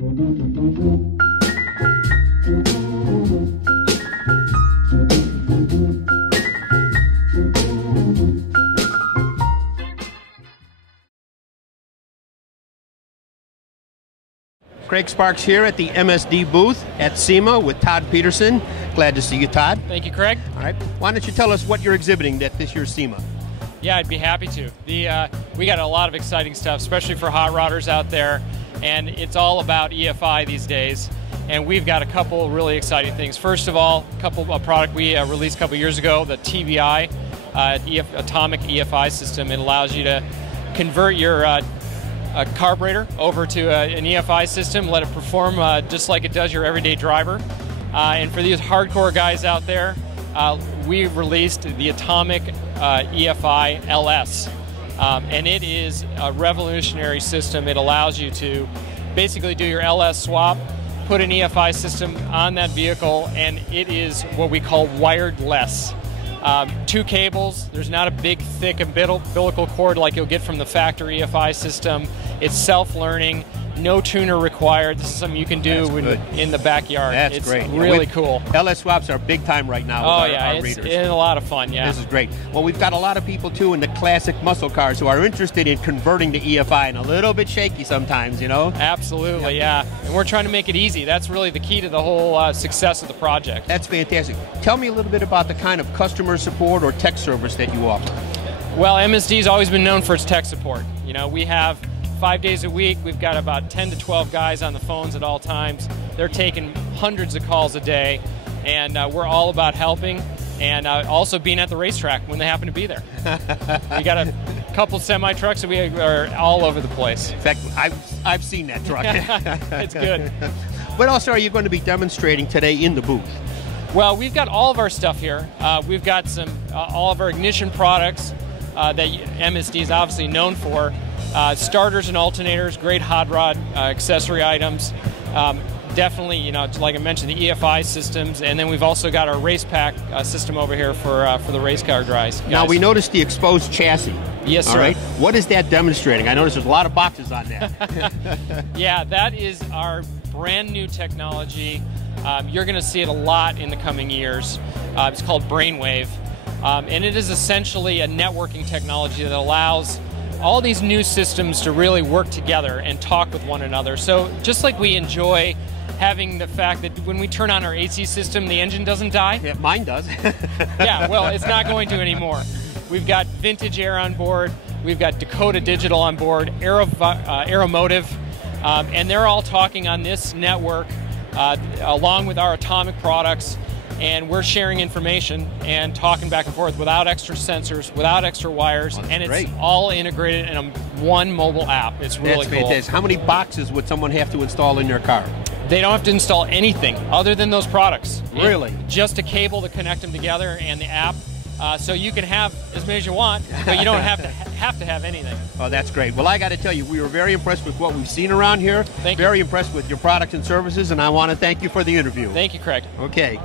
Craig Sparks here at the MSD booth at SEMA with Todd Petersen. Glad to see you, Todd. Thank you, Craig. All right. Why don't you tell us what you're exhibiting at this year's SEMA? Yeah, I'd be happy to. We got a lot of exciting stuff, especially for hot rodders out there, and it's all about EFI these days. And we've got a couple really exciting things. First of all, a product we released a couple years ago, the TBI, Atomic EFI system. It allows you to convert your a carburetor over to an EFI system, let it perform just like it does your everyday driver. And for these hardcore guys out there, we released the Atomic EFI LS. And it is a revolutionary system. It allows you to basically do your LS swap, put an EFI system on that vehicle, and it is what we call wireless. 2 cables, there's not a big thick umbilical cord like you'll get from the factory EFI system. It's self-learning, no tuner required. This is something you can do in the backyard. That's great. It's really cool. LS swaps are big time right now with our readers. It's a lot of fun, yeah. This is great. Well, we've got a lot of people too in the classic muscle cars who are interested in converting to EFI, and a little bit shaky sometimes, you know? Absolutely, yeah. And we're trying to make it easy. That's really the key to the whole success of the project. That's fantastic. Tell me a little bit about the kind of customer support or tech service that you offer. Well, MSD's always been known for its tech support. You know, we have 5 days a week. We've got about 10 to 12 guys on the phones at all times. They're taking hundreds of calls a day, and we're all about helping and also being at the racetrack when they happen to be there. We got a couple semi-trucks, and we are all over the place. In fact, I've seen that truck. It's good. What else are you going to be demonstrating today in the booth? Well, we've got all of our stuff here. We've got all of our ignition products that MSD is obviously known for. Starters and alternators, great hot rod accessory items. Definitely, you know, like I mentioned, the EFI systems, and then we've also got our race pack system over here for the race car guys. Now, we noticed the exposed chassis. Yes, sir. All right. What is that demonstrating? I noticed there's a lot of boxes on that. Yeah, that is our brand new technology. You're going to see it a lot in the coming years. It's called Brainwave, and it is essentially a networking technology that allows all these new systems to really work together and talk with one another. So just like we enjoy having the fact that when we turn on our AC system, the engine doesn't die. Yeah, mine does. Yeah, well, it's not going to anymore. We've got Vintage Air on board. We've got Dakota Digital on board, Aeromotive, and they're all talking on this network along with our Atomic products. And we're sharing information and talking back and forth without extra sensors, without extra wires, and it's all integrated in one mobile app. It's really cool. Fantastic. How many boxes would someone have to install in their car? They don't have to install anything other than those products. Really? Just a cable to connect them together and the app. So you can have as many as you want, but you don't have to have anything. Oh, that's great. Well, I got to tell you, we were very impressed with what we've seen around here. Thank you. Very impressed with your products and services, and I want to thank you for the interview. Thank you, Craig. Okay.